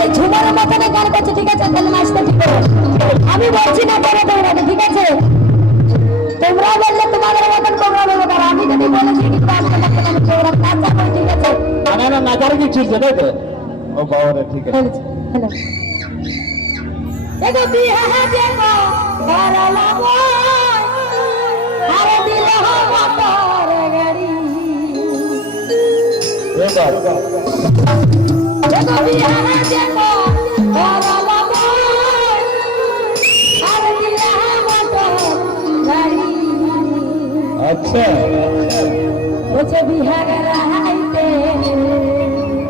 খালি ঝুমার মতনে গান করছে, ঠিক আছে? তাহলে নাচতে ঠিক করো। আমি বলছি না করে দৌড়াবে, ঠিক আছে? তোমরা বললে তোমাদের মতন তোমরা বলবো, আর আমি যদি বলেছি কি আসতে লাগবে না তোমরা নাচা করে, ঠিক আছে? না না নাচার কি ছিল তাই তো? ও বাবারে ঠিক আছে। হ্যালো দেখো বিহা দেখো করলা বয় আরে দিল মোটর গাড়ি দেখো বিহা দেখো করলা বয় আরে দিল মোটর গাড়ি আচ্ছা বলছে বিহা রাইতে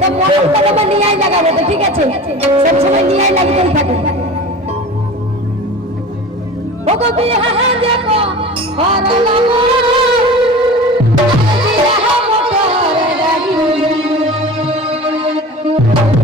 তো মোটর তো নিয়ে লাগাবে তো, ঠিক আছে? সব সময় নিয়ে লাগতেই থাকে। ওগো বিহা দেখো করলা বয় আরে দিল মোটর গাড়ি বিহা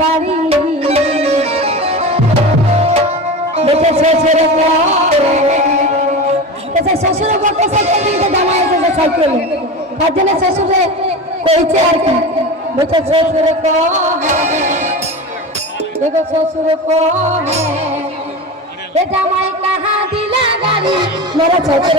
বাড়ি বেঁচে শ্বশুর শ্বশুর মোটর সাইকেল দিয়ে জামাই এসেছে সাইকেলে, তার জন্য শ্বশুরে কইছে আর কি, বেঁচে শ্বশুর দেখো শ্বশুর জামাই কাহা দিলা গাড়ি মেরা শ্বশুর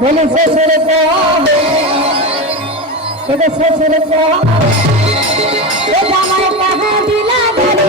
बोले ससुर ससुर जामाई कहाँ दिला गाड़ी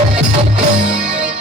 आहे